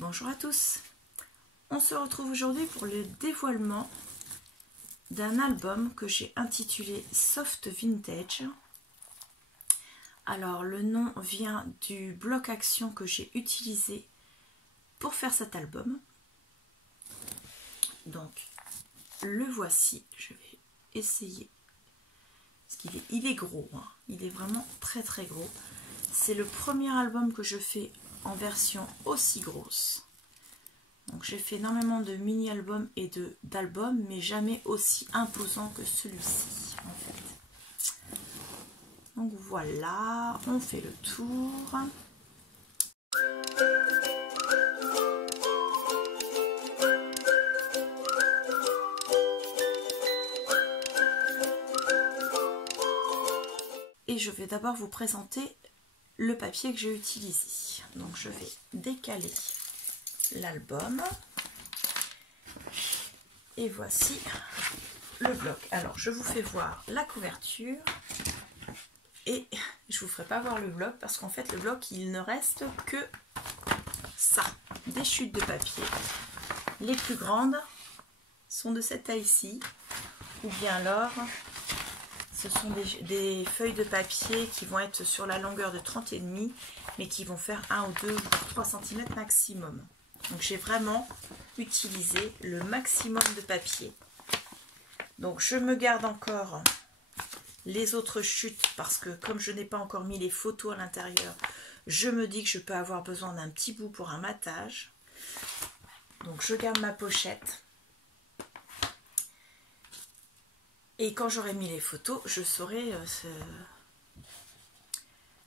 Bonjour à tous, on se retrouve aujourd'hui pour le dévoilement d'un album que j'ai intitulé Soft Vintage. Alors le nom vient du bloc action que j'ai utilisé pour faire cet album. Donc le voici, je vais essayer, parce qu'il est gros, hein. Il est vraiment très très gros. C'est le premier album que je fais en version aussi grosse. Donc j'ai fait énormément de mini-albums et d'albums, mais jamais aussi imposant que celui-ci en fait. Donc voilà, on fait le tour. Et je vais d'abord vous présenter le papier que j'ai utilisé. Donc je vais décaler l'album et voici le bloc. Alors je vous fais voir la couverture et je vous ferai pas voir le bloc parce qu'en fait le bloc il ne reste que ça, des chutes de papier. Les plus grandes sont de cette taille-ci, ou bien alors ce sont des feuilles de papier qui vont être sur la longueur de 30,5 mais qui vont faire 1 ou 2 ou 3 cm maximum. Donc j'ai vraiment utilisé le maximum de papier. Donc je me garde encore les autres chutes parce que comme je n'ai pas encore mis les photos à l'intérieur, je me dis que je peux avoir besoin d'un petit bout pour un matage. Donc je garde ma pochette. Et quand j'aurai mis les photos, je saurai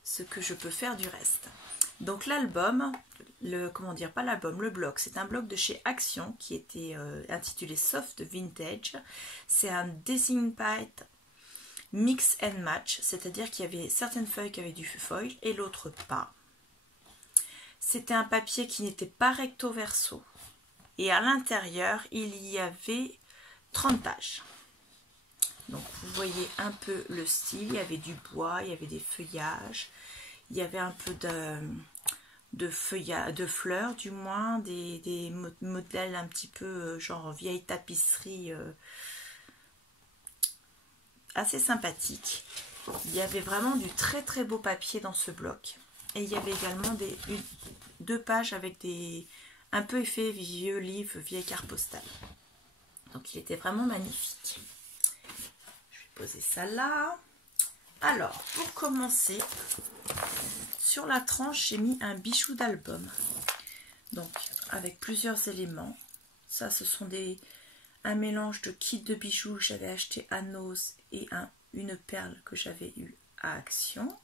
ce que je peux faire du reste. Donc l'album, le bloc, c'est un bloc de chez Action qui était intitulé Soft Vintage. C'est un Design Paint Mix and Match, c'est-à-dire qu'il y avait certaines feuilles qui avaient du foil et l'autre pas. C'était un papier qui n'était pas recto verso. Et à l'intérieur, il y avait 30 pages. Donc vous voyez un peu le style, il y avait du bois, il y avait des feuillages, il y avait un peu de fleurs du moins, des modèles un petit peu genre vieille tapisserie assez sympathique. Il y avait vraiment du très très beau papier dans ce bloc. Et il y avait également deux pages avec un peu effet vieux livre, vieille carte postale. Donc il était vraiment magnifique. Poser ça là. Alors pour commencer, sur la tranche j'ai mis un bijou d'album, donc avec plusieurs éléments. Ça ce sont un mélange de kit de bijoux que j'avais acheté à Nose et une perle que j'avais eu à Action.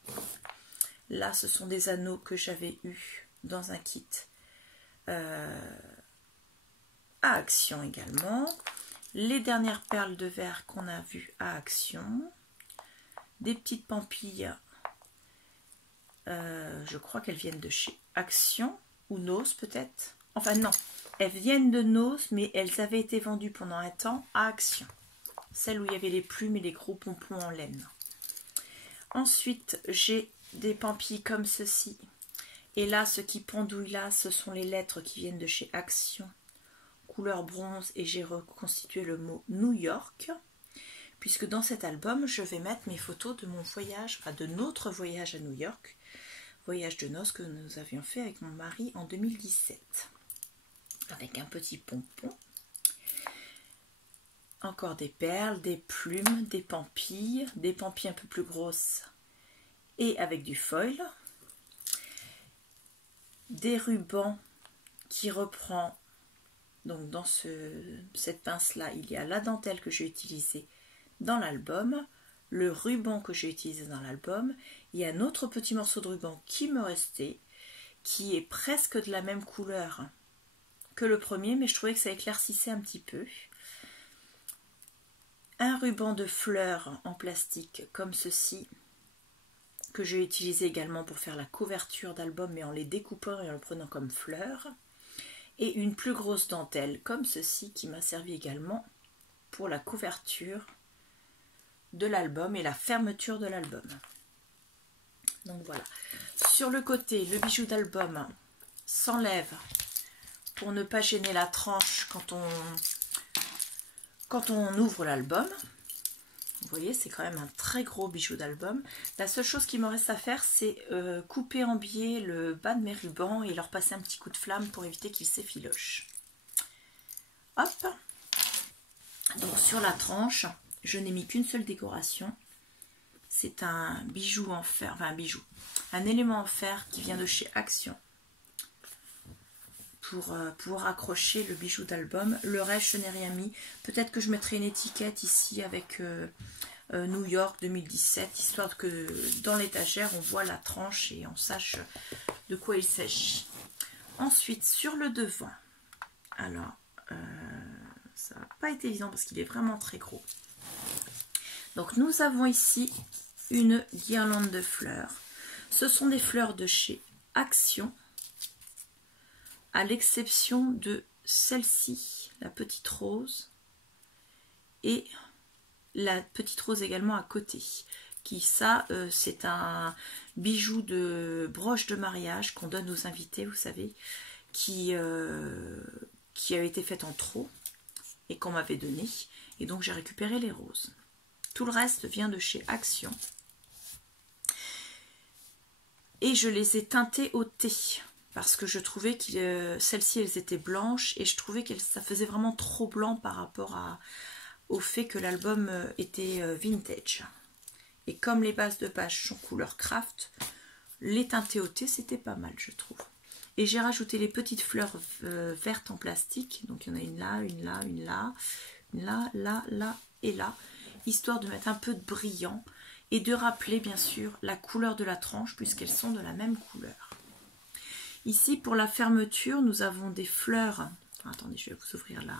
Là ce sont des anneaux que j'avais eu dans un kit à Action également. Les dernières perles de verre qu'on a vues à Action, des petites pampilles, je crois qu'elles viennent de chez Action ou Nose peut-être, enfin non, elles viennent de Nose mais elles avaient été vendues pendant un temps à Action, celles où il y avait les plumes et les gros pompons en laine. Ensuite j'ai des pampilles comme ceci, et là ce qui pendouille là ce sont les lettres qui viennent de chez Action, couleur bronze, et j'ai reconstitué le mot New York, puisque dans cet album je vais mettre mes photos de mon voyage, enfin de notre voyage à New York, voyage de noces que nous avions fait avec mon mari en 2017, avec un petit pompon, encore des perles, des plumes, des pampilles un peu plus grosses et avec du foil, des rubans qui reprend. Donc dans cette pince-là, il y a la dentelle que j'ai utilisée dans l'album, le ruban que j'ai utilisé dans l'album, il y a un autre petit morceau de ruban qui me restait, qui est presque de la même couleur que le premier, mais je trouvais que ça éclaircissait un petit peu. Un ruban de fleurs en plastique comme ceci, que j'ai utilisé également pour faire la couverture d'album, mais en les découpant et en le prenant comme fleurs. Et une plus grosse dentelle comme ceci qui m'a servi également pour la couverture de l'album et la fermeture de l'album. Donc voilà. Sur le côté, le bijou d'album s'enlève pour ne pas gêner la tranche quand on ouvre l'album. Vous voyez, c'est quand même un très gros bijou d'album. La seule chose qui me reste à faire, c'est couper en biais le bas de mes rubans et leur passer un petit coup de flamme pour éviter qu'ils s'effilochent. Hop. Donc sur la tranche, je n'ai mis qu'une seule décoration. C'est un bijou en fer, enfin un bijou, un élément en fer qui vient de chez Action. Pour pouvoir accrocher le bijou d'album. Le reste, je n'ai rien mis. Peut-être que je mettrai une étiquette ici avec New York 2017, histoire que dans l'étagère, on voit la tranche et on sache de quoi il s'agit. Ensuite, sur le devant, alors, ça n'a pas été évident parce qu'il est vraiment très gros. Donc, nous avons ici une guirlande de fleurs. Ce sont des fleurs de chez Action, à l'exception de celle-ci, la petite rose, et la petite rose également à côté, qui ça, c'est un bijou de broche de mariage qu'on donne aux invités, vous savez, qui avait été faite en trop, et qu'on m'avait donné, et donc j'ai récupéré les roses. Tout le reste vient de chez Action. Et je les ai teintées au thé. Parce que je trouvais que celles-ci, elles étaient blanches et je trouvais que ça faisait vraiment trop blanc par rapport au fait que l'album était vintage. Et comme les bases de page sont couleur craft, les teinter au thé, c'était pas mal, je trouve. Et j'ai rajouté les petites fleurs vertes en plastique. Donc il y en a une là, une là, une là, une là, là, là et là. Histoire de mettre un peu de brillant et de rappeler bien sûr la couleur de la tranche puisqu'elles sont de la même couleur. Ici, pour la fermeture, nous avons des fleurs. Attendez, je vais vous ouvrir là.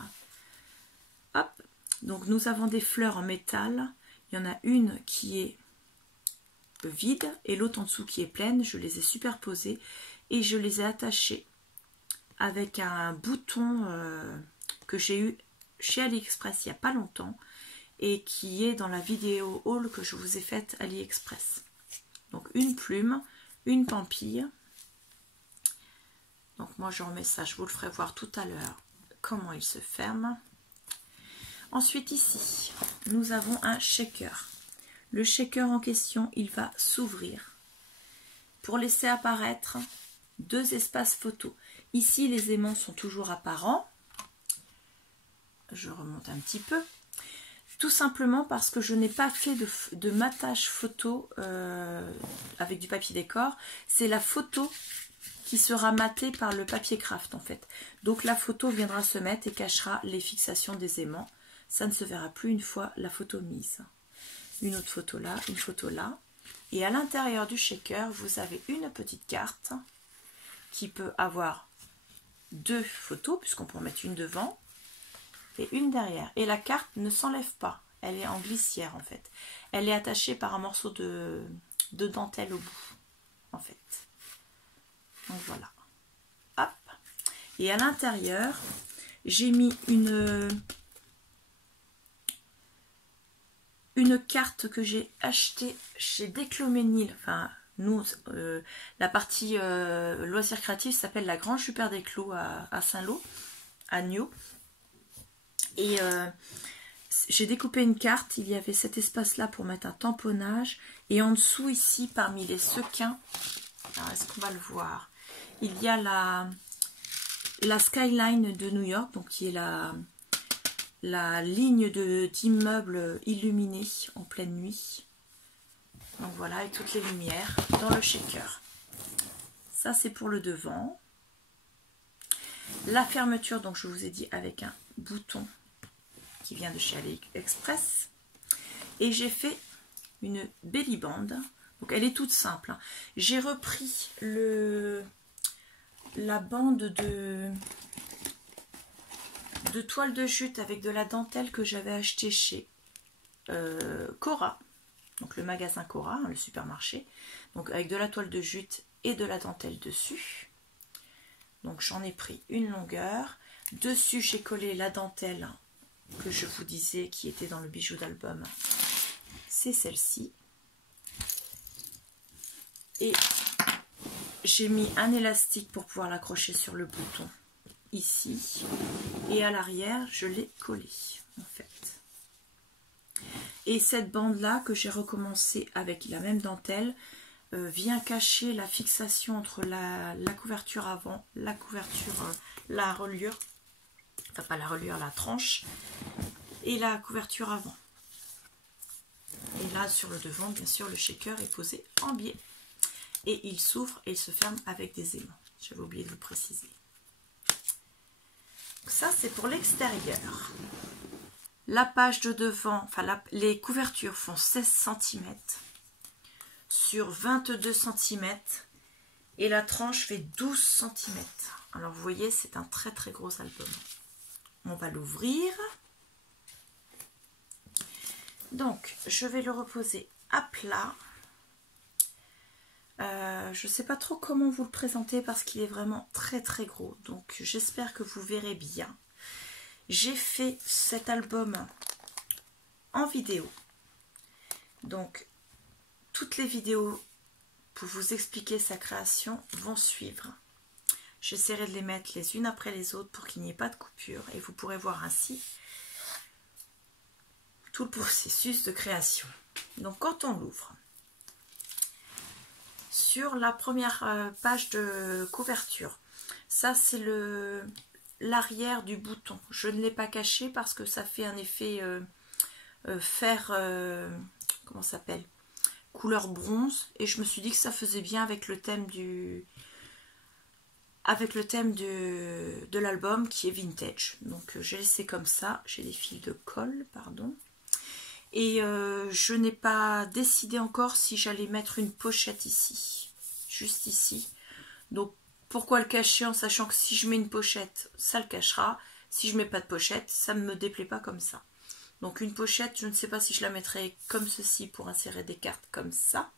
Hop. Donc, nous avons des fleurs en métal. Il y en a une qui est vide et l'autre en dessous qui est pleine. Je les ai superposées et je les ai attachées avec un bouton que j'ai eu chez AliExpress il n'y a pas longtemps et qui est dans la vidéo haul que je vous ai faite AliExpress. Donc, une plume, une pampille. Donc moi je remets ça, je vous le ferai voir tout à l'heure comment il se ferme. Ensuite ici, nous avons un shaker. Le shaker en question, il va s'ouvrir pour laisser apparaître deux espaces photos. Ici les aimants sont toujours apparents. Je remonte un petit peu. Tout simplement parce que je n'ai pas fait de matage photo avec du papier décor. C'est la photo qui sera matée par le papier craft en fait. Donc la photo viendra se mettre et cachera les fixations des aimants. Ça ne se verra plus une fois la photo mise. Une autre photo là, une photo là. Et à l'intérieur du shaker, vous avez une petite carte qui peut avoir deux photos, puisqu'on peut en mettre une devant et une derrière. Et la carte ne s'enlève pas. Elle est en glissière en fait. Elle est attachée par un morceau de dentelle au bout en fait. Donc voilà. Hop. Et à l'intérieur, j'ai mis une carte que j'ai achetée chez Décloménil. Enfin, nous, la partie loisirs créatifs s'appelle la Grange Super Déclos à Saint-Lô, à Nio. Et j'ai découpé une carte. Il y avait cet espace-là pour mettre un tamponnage. Et en dessous, ici, parmi les sequins, est-ce qu'on va le voir? Il y a la skyline de New York, donc qui est la ligne d'immeubles illuminés en pleine nuit. Donc voilà, et toutes les lumières dans le shaker. Ça, c'est pour le devant. La fermeture, donc je vous ai dit, avec un bouton qui vient de chez AliExpress. Et j'ai fait une belly band. Donc elle est toute simple. J'ai repris la bande de toile de jute avec de la dentelle que j'avais acheté chez Cora, donc le magasin Cora, hein, le supermarché, donc avec de la toile de jute et de la dentelle dessus. Donc j'en ai pris une longueur. Dessus j'ai collé la dentelle que je vous disais qui était dans le bijou d'album. C'est celle-ci. Et j'ai mis un élastique pour pouvoir l'accrocher sur le bouton ici. Et à l'arrière, je l'ai collé, en fait. Et cette bande-là, que j'ai recommencé avec la même dentelle, vient cacher la fixation entre la couverture avant, la reliure, enfin pas la reliure, la tranche, et la couverture avant. Et là, sur le devant, bien sûr, le shaker est posé en biais. Et il s'ouvre et il se ferme avec des aimants. J'avais oublié de vous préciser. Ça, c'est pour l'extérieur. La page de devant, enfin les couvertures font 16 cm sur 22 cm et la tranche fait 12 cm. Alors vous voyez, c'est un très très gros album. On va l'ouvrir. Donc, je vais le reposer à plat. Je ne sais pas trop comment vous le présenter parce qu'il est vraiment très très gros. Donc, j'espère que vous verrez bien. J'ai fait cet album en vidéo. Donc, toutes les vidéos pour vous expliquer sa création vont suivre. J'essaierai de les mettre les unes après les autres pour qu'il n'y ait pas de coupure. Et vous pourrez voir ainsi tout le processus de création. Donc, quand on l'ouvre, sur la première page de couverture, ça c'est l'arrière du bouton. Je ne l'ai pas caché parce que ça fait un effet fer, comment ça s'appelle, couleur bronze, et je me suis dit que ça faisait bien avec le thème de l'album qui est vintage. Donc j'ai laissé comme ça. J'ai des fils de colle, pardon. Et je n'ai pas décidé encore si j'allais mettre une pochette ici, juste ici. Donc pourquoi le cacher en sachant que si je mets une pochette, ça le cachera. Si je mets pas de pochette, ça ne me déplaît pas comme ça. Donc une pochette, je ne sais pas si je la mettrai comme ceci pour insérer des cartes comme ça,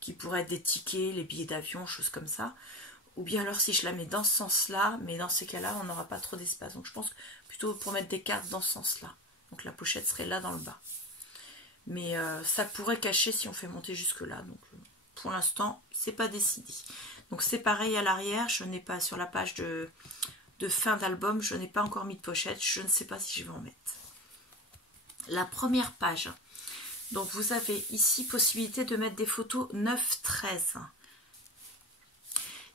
qui pourraient être des tickets, les billets d'avion, choses comme ça. Ou bien alors si je la mets dans ce sens-là, mais dans ces cas-là, on n'aura pas trop d'espace. Donc je pense plutôt pour mettre des cartes dans ce sens-là. Donc la pochette serait là dans le bas. Mais ça pourrait cacher si on fait monter jusque là. Donc pour l'instant, c'est pas décidé. Donc c'est pareil à l'arrière. Je n'ai pas sur la page de fin d'album, je n'ai pas encore mis de pochette. Je ne sais pas si je vais en mettre. La première page. Donc vous avez ici possibilité de mettre des photos 9-13.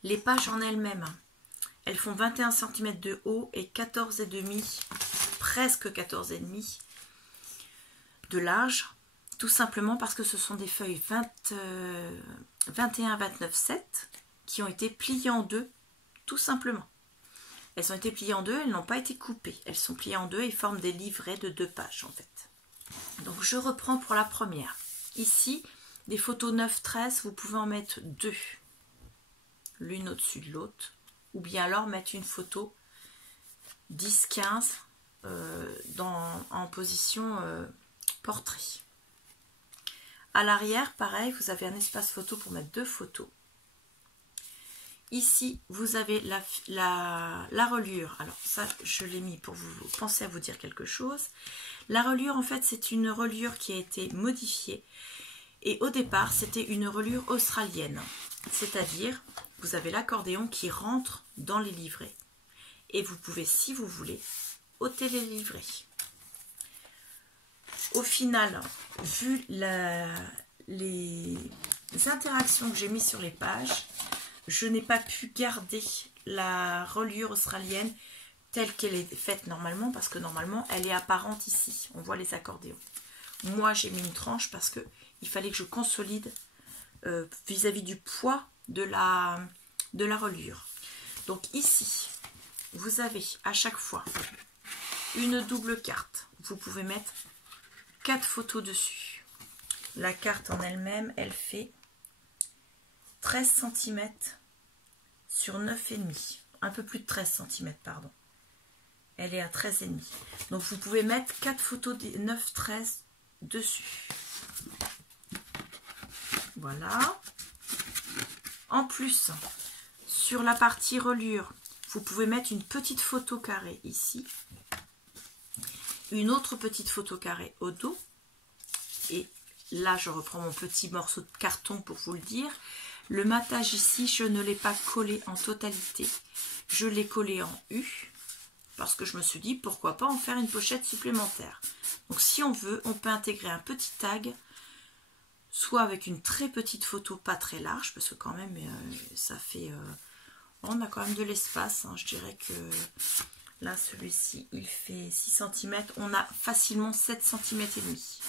Les pages en elles-mêmes, elles font 21 cm de haut et 14,5, presque 14,5 de large. Tout simplement parce que ce sont des feuilles 21-29-7 qui ont été pliées en deux, tout simplement. Elles ont été pliées en deux, elles n'ont pas été coupées. Elles sont pliées en deux et forment des livrets de 2 pages en fait. Donc je reprends pour la première. Ici, des photos 9-13, vous pouvez en mettre 2. L'une au-dessus de l'autre. Ou bien alors mettre une photo 10-15 en position portrait. À l'arrière, pareil, vous avez un espace photo pour mettre 2 photos. Ici, vous avez la reliure. Alors ça, je l'ai mis pour vous penser à vous dire quelque chose. La reliure, en fait, c'est une reliure qui a été modifiée. Et au départ, c'était une reliure australienne. C'est-à-dire, vous avez l'accordéon qui rentre dans les livrets. Et vous pouvez, si vous voulez, ôter les livrets. Au final, vu les interactions que j'ai mises sur les pages, je n'ai pas pu garder la reliure australienne telle qu'elle est faite normalement, parce que normalement, elle est apparente ici. On voit les accordéons. Moi, j'ai mis une tranche parce qu'il fallait que je consolide vis-à-vis du poids de la reliure. Donc ici, vous avez à chaque fois une double carte. Vous pouvez mettre 4 photos dessus. La carte en elle-même, elle fait 13 cm sur 9,5. Un peu plus de 13 cm, pardon. Elle est à 13,5. Donc vous pouvez mettre 4 photos 9-13 dessus. Voilà. En plus, sur la partie reliure, vous pouvez mettre une petite photo carrée ici. Une autre petite photo carrée au dos. Et là, je reprends mon petit morceau de carton pour vous le dire. Le matage ici, je ne l'ai pas collé en totalité. Je l'ai collé en U parce que je me suis dit pourquoi pas en faire une pochette supplémentaire. Donc si on veut, on peut intégrer un petit tag, soit avec une très petite photo, pas très large, parce que quand même ça fait... on a quand même de l'espace, hein. Je dirais que là celui-ci il fait 6 cm, on a facilement 7 cm et demi.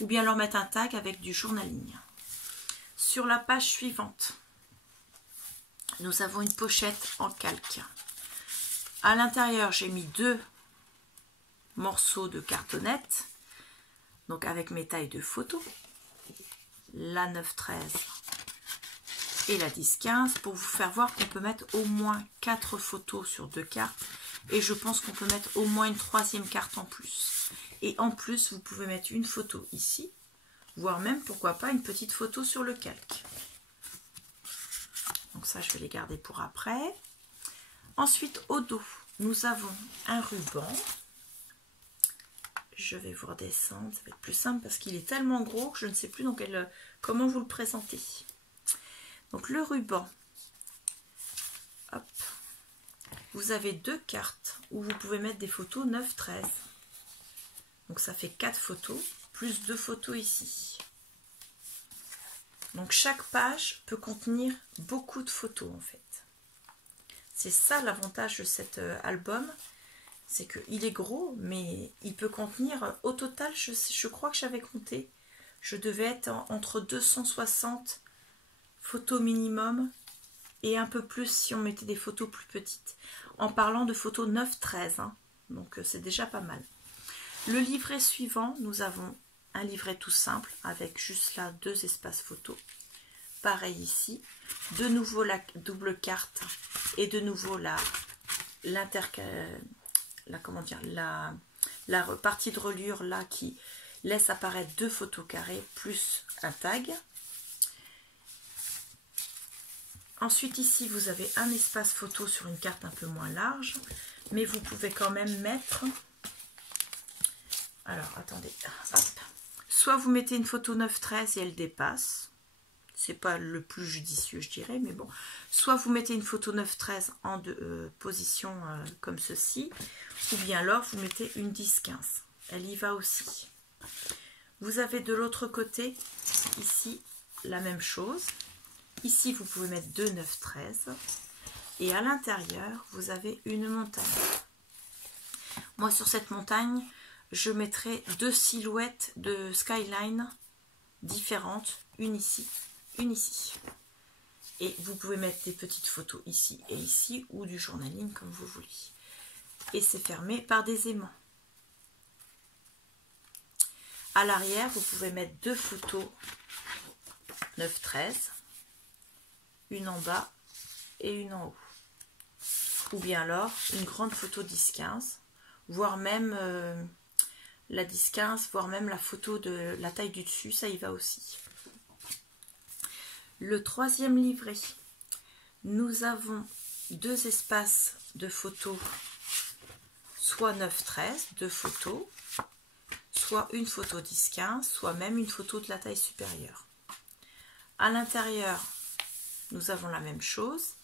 Ou bien leur mettre un tag avec du journaling. Sur la page suivante, nous avons une pochette en calque. À l'intérieur, j'ai mis 2 morceaux de cartonnette, donc avec mes tailles de photos, la 9-13 et la 10-15, pour vous faire voir qu'on peut mettre au moins 4 photos sur 2 cartes, et je pense qu'on peut mettre au moins une 3e carte en plus. Et en plus, vous pouvez mettre une photo ici, voire même, pourquoi pas, une petite photo sur le calque. Donc ça, je vais les garder pour après. Ensuite, au dos, nous avons un ruban. Je vais vous redescendre, ça va être plus simple parce qu'il est tellement gros que je ne sais plus comment vous le présenter. Donc le ruban, hop, vous avez 2 cartes où vous pouvez mettre des photos 9-13. Donc ça fait 4 photos, plus 2 photos ici. Donc chaque page peut contenir beaucoup de photos en fait. C'est ça l'avantage de cet album, c'est qu'il est gros, mais il peut contenir, au total, je crois que j'avais compté, je devais être entre 260 photos minimum et un peu plus si on mettait des photos plus petites. En parlant de photos 9-13, hein, donc c'est déjà pas mal. Le livret suivant, nous avons un livret tout simple avec juste là 2 espaces photos. Pareil ici, de nouveau la double carte et de nouveau la partie de reliure là qui laisse apparaître 2 photos carrées plus un tag. Ensuite ici vous avez un espace photo sur une carte un peu moins large, mais vous pouvez quand même mettre, alors attendez, hop, soit vous mettez une photo 9-13 et elle dépasse, c'est pas le plus judicieux je dirais, mais bon, soit vous mettez une photo 9-13 en position comme ceci, ou bien alors vous mettez une 10-15, elle y va aussi. Vous avez de l'autre côté ici la même chose, ici vous pouvez mettre 2 9-13 et à l'intérieur vous avez une montagne. Moi sur cette montagne je mettrai 2 silhouettes de skyline différentes, une ici, une ici. Et vous pouvez mettre des petites photos ici et ici, ou du journaling comme vous voulez. Et c'est fermé par des aimants. À l'arrière, vous pouvez mettre 2 photos 9-13, une en bas et une en haut. Ou bien alors une grande photo 10-15, voire même la 10-15, voire même la photo de la taille du dessus, ça y va aussi. Le 3e livret, nous avons 2 espaces de photos, soit 9-13, 2 photos, soit une photo 10-15, soit même une photo de la taille supérieure. À l'intérieur, nous avons la même chose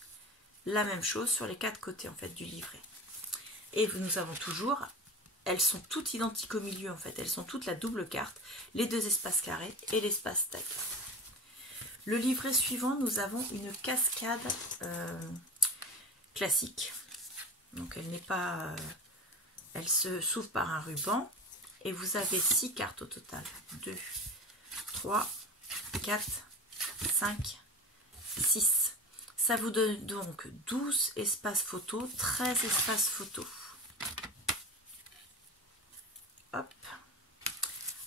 sur les 4 côtés en fait du livret. Et nous avons toujours, elles sont toutes identiques au milieu en fait, elles sont toutes la double carte, les 2 espaces carrés et l'espace tag. Le livret suivant, nous avons une cascade classique. Donc elle n'est pas, elle se s'ouvre par un ruban et vous avez 6 cartes au total. 2, 3, 4, 5, 6. Ça vous donne donc 12 espaces photos, 13 espaces photos. Hop.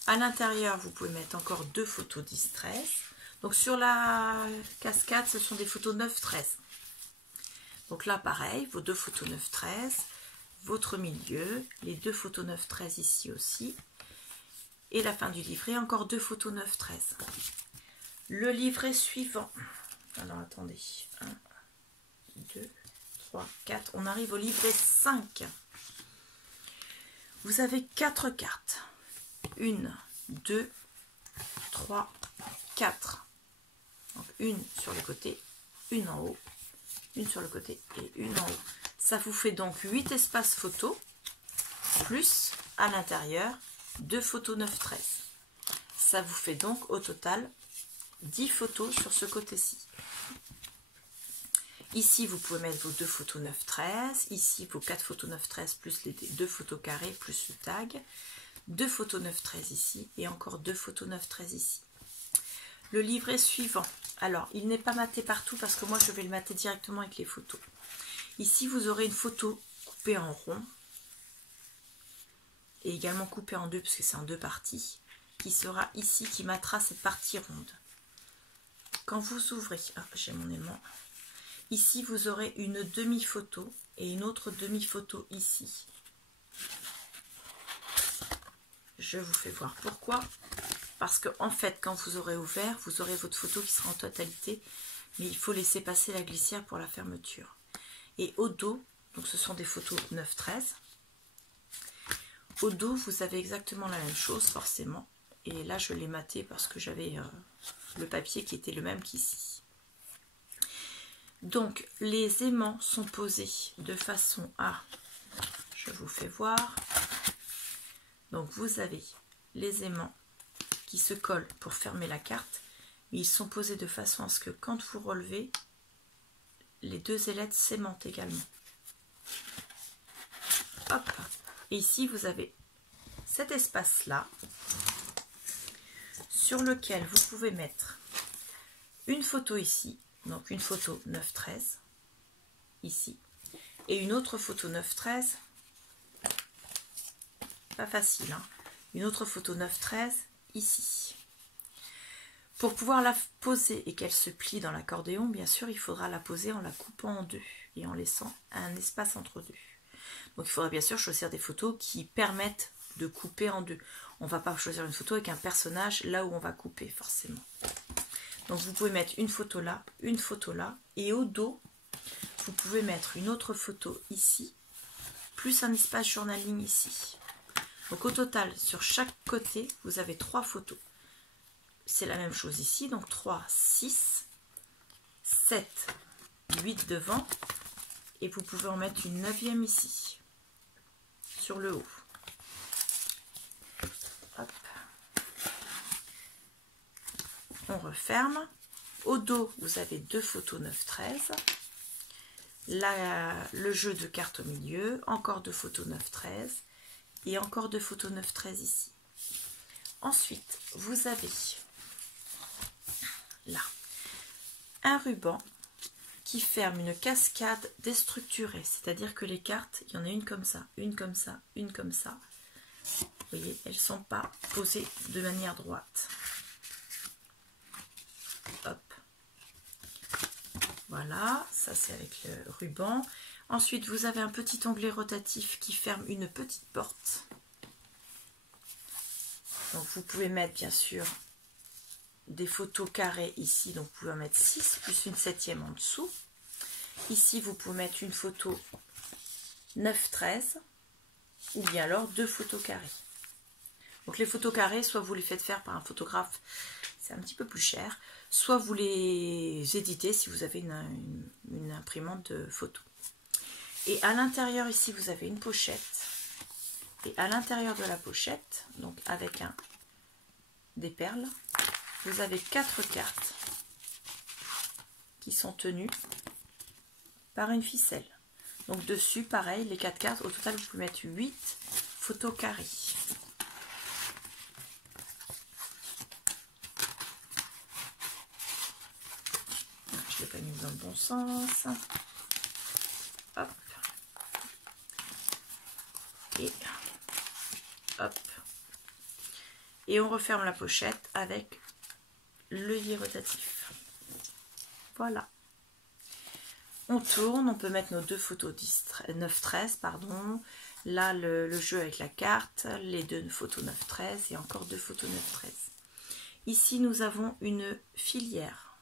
À l'intérieur, vous pouvez mettre encore 2 photos 10-13. Donc sur la cascade, ce sont des photos 9-13. Donc là, pareil, vos 2 photos 9-13, votre milieu, les 2 photos 9-13 ici aussi. Et la fin du livret, encore 2 photos 9-13. Le livret suivant. Alors attendez. 1, 2, 3, 4. On arrive au livret 5. Vous avez 4 cartes. 1, 2, 3, 4. Donc une sur le côté, une en haut, une sur le côté et une en haut. Ça vous fait donc 8 espaces photos, plus à l'intérieur 2 photos 9-13. Ça vous fait donc au total 10 photos sur ce côté-ci. Ici, vous pouvez mettre vos 2 photos 9-13. Ici, vos 4 photos 9-13 plus les 2 photos carrées plus le tag. 2 photos 9-13 ici et encore 2 photos 9-13 ici. Le livret suivant. Alors, il n'est pas maté partout parce que moi, je vais le mater directement avec les photos. Ici, vous aurez une photo coupée en rond et également coupée en deux parce que c'est en 2 parties, qui sera ici, qui matera cette partie ronde. Quand vous ouvrez, j'ai mon aimant. Ici, vous aurez une demi-photo et une autre demi-photo ici. Je vous fais voir pourquoi. Parce que en fait, quand vous aurez ouvert, vous aurez votre photo qui sera en totalité, mais il faut laisser passer la glissière pour la fermeture. Et au dos, donc ce sont des photos 9-13. Au dos, vous avez exactement la même chose, forcément. Et là, je l'ai maté parce que j'avais le papier qui était le même qu'ici. Donc, les aimants sont posés de façon à... Je vous fais voir. Donc, vous avez les aimants qui se collent pour fermer la carte. Ils sont posés de façon à ce que quand vous relevez, les 2 ailettes s'aimantent également. Hop. Et ici, vous avez cet espace-là sur lequel vous pouvez mettre une photo ici, donc une photo 9-13 ici, et une autre photo 9-13, pas facile, hein, une autre photo 9-13 ici. Pour pouvoir la poser et qu'elle se plie dans l'accordéon, bien sûr, il faudra la poser en la coupant en 2 et en laissant un espace entre 2. Donc il faudra bien sûr choisir des photos qui permettent de couper en 2. On ne va pas choisir une photo avec un personnage là où on va couper forcément. Donc vous pouvez mettre une photo là, et au dos, vous pouvez mettre une autre photo ici, plus un espace journaling ici. Donc au total, sur chaque côté, vous avez 3 photos. C'est la même chose ici, donc 3, 6, 7, 8 devant, et vous pouvez en mettre une 9e ici, sur le haut. Hop. On referme. Au dos, vous avez 2 photos 9-13. Le jeu de cartes au milieu, encore 2 photos 9-13 et encore 2 photos 9-13 ici. Ensuite, vous avez là un ruban qui ferme une cascade déstructurée, c'est-à-dire que les cartes, il y en a une comme ça, une comme ça, une comme ça. Vous voyez, elles ne sont pas posées de manière droite. Hop. Voilà, ça c'est avec le ruban. Ensuite, vous avez un petit onglet rotatif qui ferme une petite porte. Donc vous pouvez mettre bien sûr des photos carrées ici, donc vous pouvez en mettre 6 plus une 7e en dessous. Ici, vous pouvez mettre une photo 9-13 ou bien alors 2 photos carrées. Donc les photos carrées, soit vous les faites faire par un photographe, c'est un petit peu plus cher, soit vous les éditez si vous avez une imprimante de photos. Et à l'intérieur ici, vous avez une pochette. Et à l'intérieur de la pochette, donc avec des perles, vous avez 4 cartes qui sont tenues par une ficelle. Donc dessus, pareil, les 4 cartes, au total, vous pouvez mettre 8 photos carrées. Je ne l'ai pas mis dans le bon sens. Hop. Et hop. Et on referme la pochette avec le levier rotatif. Voilà. On tourne, on peut mettre nos 2 photos 9-13, pardon. Là, le jeu avec la carte, les 2 photos 9-13 et encore 2 photos 9-13. Ici, nous avons une filière.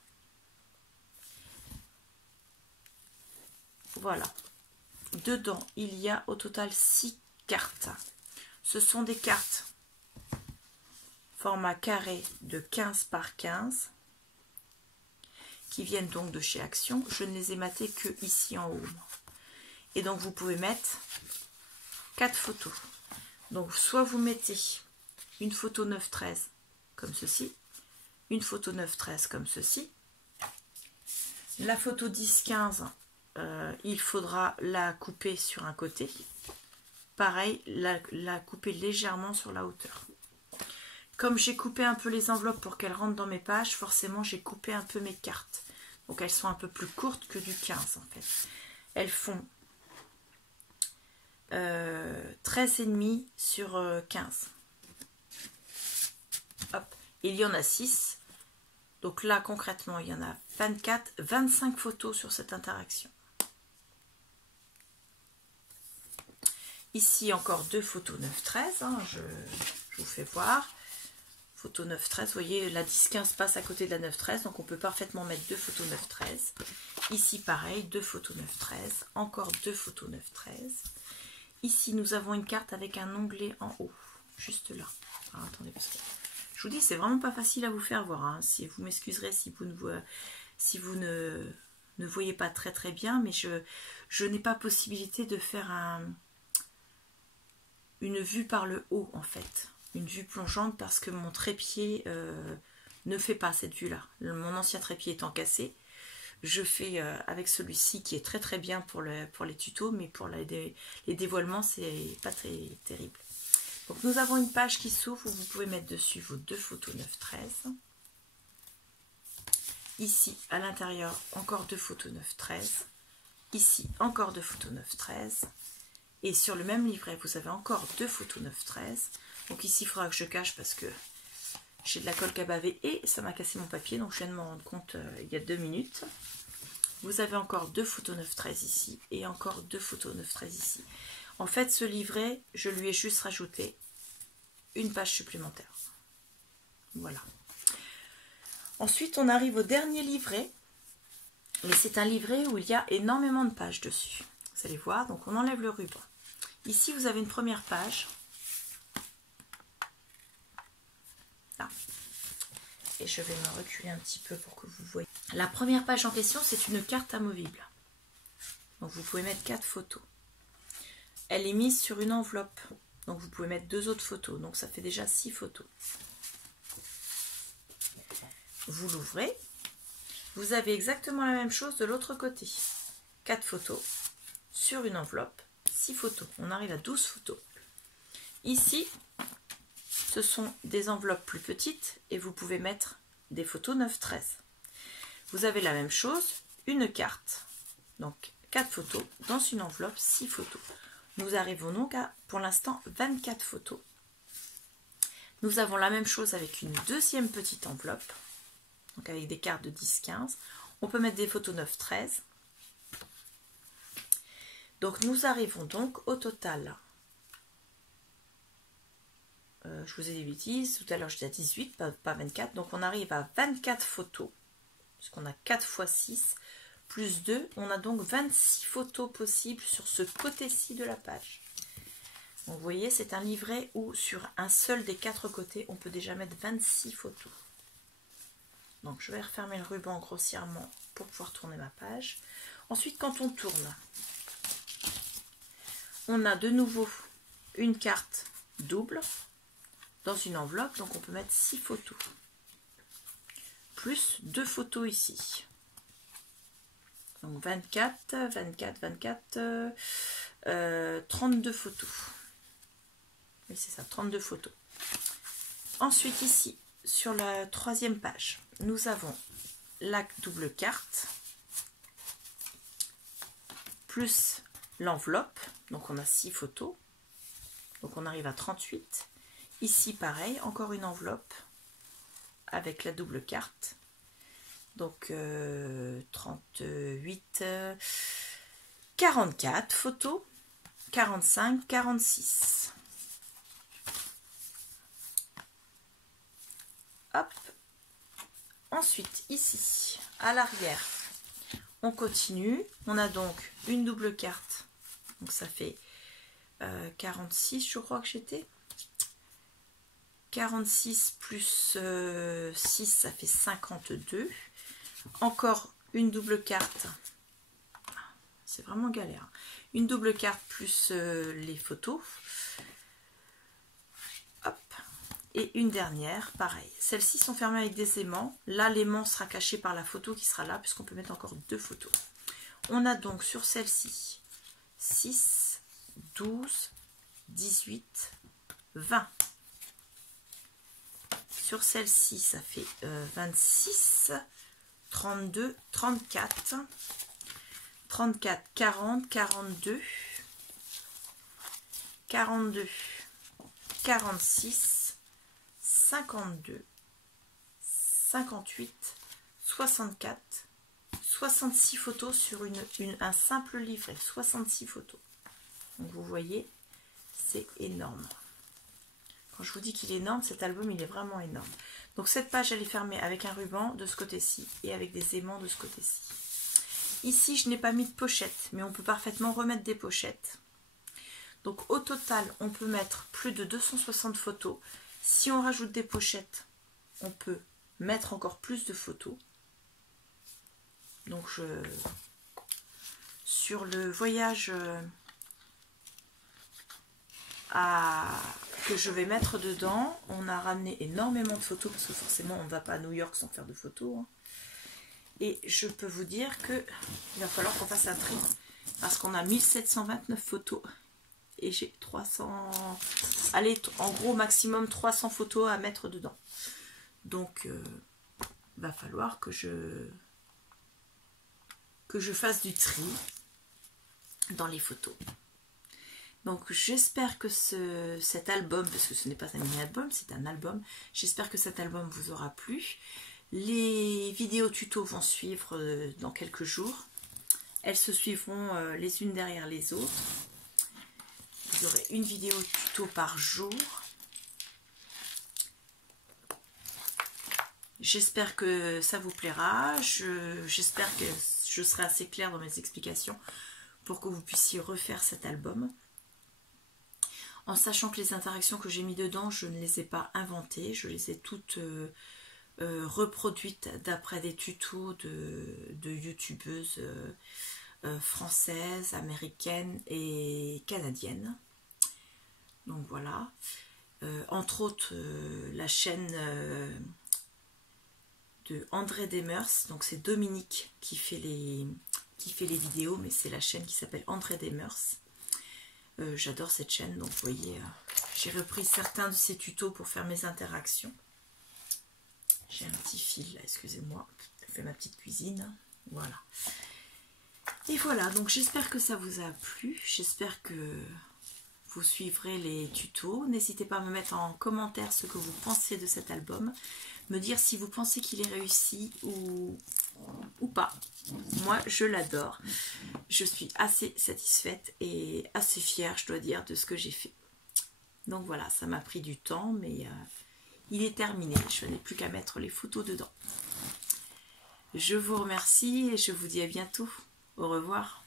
Voilà. Dedans, il y a au total 6 cartes. Ce sont des cartes format carré de 15 par 15. qui viennent donc de chez Action. Je ne les ai matées que ici en haut. Et donc vous pouvez mettre 4 photos. Donc soit vous mettez une photo 9-13 comme ceci, une photo 9-13 comme ceci. La photo 10-15, il faudra la couper sur un côté. Pareil, la couper légèrement sur la hauteur. Comme j'ai coupé un peu les enveloppes pour qu'elles rentrent dans mes pages, forcément j'ai coupé un peu mes cartes. Donc elles sont un peu plus courtes que du 15 en fait. Elles font 13,5 sur 15. Hop. Il y en a 6. Donc là concrètement il y en a 24, 25 photos sur cette interaction. Ici encore 2 photos 9-13, hein, je vous fais voir. Photo 9-13, vous voyez la 10-15 passe à côté de la 9-13, donc on peut parfaitement mettre 2 photos 9-13. Ici pareil, 2 photos 9-13, encore 2 photos 9-13. Ici nous avons une carte avec un onglet en haut, juste là. Alors, attendez, parce que je vous dis c'est vraiment pas facile à vous faire voir, hein. Si vous m'excuserez si vous ne voyez pas très bien, mais je n'ai pas possibilité de faire une vue par le haut en fait, une vue plongeante parce que mon trépied ne fait pas cette vue là. Mon ancien trépied étant cassé, je fais avec celui-ci qui est très bien pour les tutos, mais pour les dévoilements c'est pas très terrible. Donc nous avons une page qui s'ouvre où vous pouvez mettre dessus vos 2 photos 9-13. Ici à l'intérieur encore 2 photos 9-13. Ici encore 2 photos 9-13. Et sur le même livret, vous avez encore 2 photos 9-13. Donc ici, il faudra que je cache parce que j'ai de la colle qui a bavé et ça m'a cassé mon papier. Donc je viens de m'en rendre compte il y a 2 minutes. Vous avez encore 2 photos 9-13 ici et encore 2 photos 9-13 ici. En fait, ce livret, je lui ai juste rajouté une page supplémentaire. Voilà. Ensuite, on arrive au dernier livret. Mais c'est un livret où il y a énormément de pages dessus. Vous allez voir, donc on enlève le ruban. Ici, vous avez une première page. Là. Et je vais me reculer un petit peu pour que vous voyez. La première page en question, c'est une carte amovible. Donc vous pouvez mettre 4 photos. Elle est mise sur une enveloppe. Donc vous pouvez mettre 2 autres photos. Donc ça fait déjà 6 photos. Vous l'ouvrez. Vous avez exactement la même chose de l'autre côté. 4 photos sur une enveloppe. 6 photos. On arrive à 12 photos. Ici, ce sont des enveloppes plus petites et vous pouvez mettre des photos 9-13. Vous avez la même chose, une carte. Donc 4 photos dans une enveloppe, 6 photos. Nous arrivons donc à, pour l'instant, 24 photos. Nous avons la même chose avec une deuxième petite enveloppe. Donc avec des cartes de 10-15. On peut mettre des photos 9-13. Donc nous arrivons donc au total, je vous ai dit bêtises, tout à l'heure j'étais à 18, pas 24, donc on arrive à 24 photos, puisqu'on a 4 x 6, plus 2, on a donc 26 photos possibles sur ce côté-ci de la page. Donc vous voyez, c'est un livret où sur un seul des 4 côtés, on peut déjà mettre 26 photos. Donc je vais refermer le ruban grossièrement pour pouvoir tourner ma page. Ensuite, quand on tourne, on a de nouveau une carte double dans une enveloppe, donc on peut mettre 6 photos. Plus 2 photos ici. Donc 24, 24, 24, 32 photos. Oui, c'est ça, 32 photos. Ensuite, ici, sur la 3e page, nous avons la double carte, plus l'enveloppe. Donc on a 6 photos, donc on arrive à 38. Ici pareil, encore une enveloppe avec la double carte, donc 38, 44 photos, 45, 46. Hop. Ensuite ici, à l'arrière, on continue, on a donc une double carte. Donc ça fait 46, je crois que j'étais. 46 plus 6, ça fait 52. encore une double carte. C'est vraiment galère. Une double carte plus les photos. Hop. Et une dernière, pareil. Celles-ci sont fermées avec des aimants. Là, l'aimant sera caché par la photo qui sera là, puisqu'on peut mettre encore 2 photos. On a donc sur celle-ci 6, 12, 18, 20. Sur celle-ci, ça fait 26, 32, 34, 34, 40, 42, 42, 46, 52, 58, 64, 66 photos sur un simple livret. 66 photos. Donc vous voyez, c'est énorme. Quand je vous dis qu'il est énorme, cet album, il est vraiment énorme. Donc cette page, elle est fermée avec un ruban de ce côté-ci et avec des aimants de ce côté-ci. Ici, je n'ai pas mis de pochette, mais on peut parfaitement remettre des pochettes. Donc au total, on peut mettre plus de 260 photos. Si on rajoute des pochettes, on peut mettre encore plus de photos. Donc sur le voyage que je vais mettre dedans, on a ramené énormément de photos parce que forcément on ne va pas à New York sans faire de photos, hein. Et je peux vous dire que il va falloir qu'on fasse un tri parce qu'on a 1729 photos et j'ai 300, allez, en gros maximum 300 photos à mettre dedans. Donc va falloir que je fasse du tri dans les photos. Donc j'espère que cet album, parce que ce n'est pas un mini-album, c'est un album, j'espère que cet album vous aura plu. Les vidéos tutos vont suivre dans quelques jours. Elles se suivront les unes derrière les autres. Vous aurez une vidéo tuto par jour. J'espère que ça vous plaira. J'espère que je serai assez claire dans mes explications pour que vous puissiez refaire cet album. En sachant que les interactions que j'ai mis dedans, je ne les ai pas inventées. Je les ai toutes reproduites d'après des tutos de youtubeuses françaises, américaines et canadiennes. Donc voilà. Entre autres, la chaîne de André Demers. Donc c'est Dominique qui fait les vidéos, mais c'est la chaîne qui s'appelle André Demers. J'adore cette chaîne, donc vous voyez, j'ai repris certains de ces tutos pour faire mes interactions. J'ai un petit fil là, excusez-moi, je fais ma petite cuisine, voilà. Et voilà, donc j'espère que ça vous a plu, j'espère que vous suivrez les tutos. N'hésitez pas à me mettre en commentaire ce que vous pensez de cet album, me dire si vous pensez qu'il est réussi ou pas. Moi, je l'adore. Je suis assez satisfaite et assez fière, je dois dire, de ce que j'ai fait. Donc voilà, ça m'a pris du temps, mais il est terminé. Je n'ai plus qu'à mettre les photos dedans. Je vous remercie et je vous dis à bientôt. Au revoir.